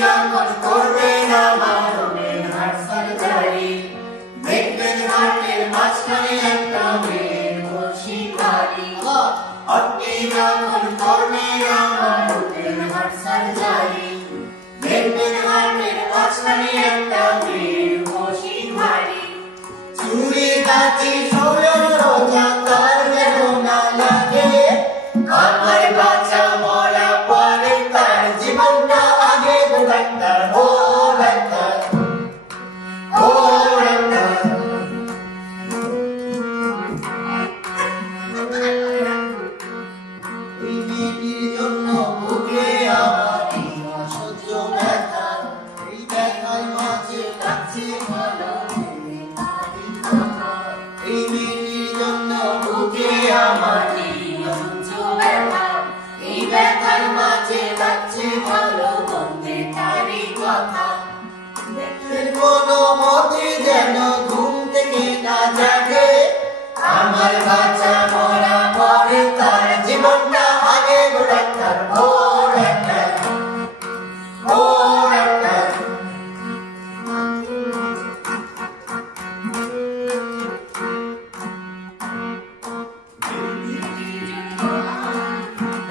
যখন করবেন আমার ওপেন হার্ট সার্জারি, দেখবেন হার্টের মাঝখানে একটা মেয়ের বসি বাড়ি। আপনি যখন করবেন আমার ওপেন হার্ট সার্জারি, দেখবেন হার্টের মাঝখানে একটা মেয়ের বসি বাড়ি। চুরি কাচি শোলের রোজা তার যেন না লাগে, আমার বাচ্চা মরা পরে তার জীবনটা আগে গো ডাক্তার, ও ডাক্তার, ও ডাক্তার। এই মেয়েটির জন্য বুকে আমার অসহ্য ব্যথা, এই ব্যথার মাঝে কাছে ভালো এই মেয়েটির জন্য বুকে আমার অসহ্য ব্যথা, এই ব্যথার মাঝে কাছে ভালো বলতে পারি কথা। দেখলেন কোনো মতে যেন ঘুম থেকে না জাগে, আমার বাচ্চা মরা পরে তার জীবনটা আগে গো ডাক্তার, ও ডাক্তার, ও ডাক্তার।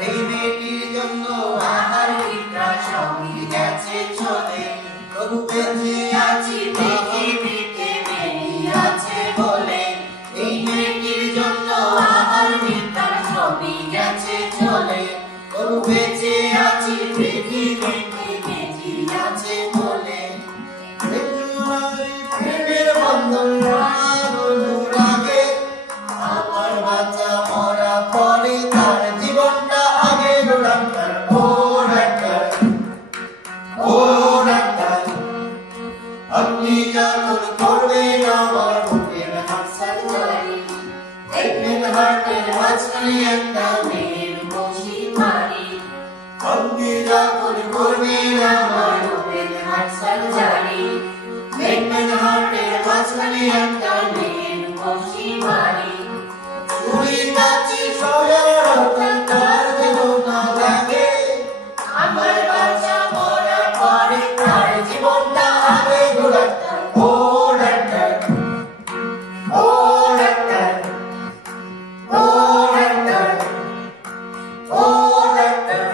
এই মেয়েটির জন্য আমার পিতা সঙ্গী গেছে চলে, তবু বেঁচে আছি পৃথিবীতে মেয়ে আছে বলে। এই মেয়েটির জন্য আমার পিতা সঙ্গী গেছে চলে, তবু বেঁচে আছি পৃথিবীতে মেয়ে আছে বলে। প্রেমের বন্ধন অনুরাগে, আমার বাচ্চা মরা পরে তার জীবনটা আগে গো ডাক্তার, ও ডাক্তার, ও ডাক্তার। আপনি যখন করবেন আমার ওপেন হার্ট সার্জারি, দেখবেন হার্টের মাঝখানে একটা মেয়ের বসি বাড়ি। আপনি যখন করবেন আমার ওপেন হার্ট সার্জারি, দেখবেন হার্টের মাঝখানে একটা মেয়ের বসি বাড়ি। চুরি কাচি শোলের রোজা তার যেন না লাগে, আমার বাচ্চা মরা পরে তার জীবনটা আগে গো ডাক্তার, ও ডাক্তার, ও ডাক্তার, ও ডাক্তার, ও ডাক্তার।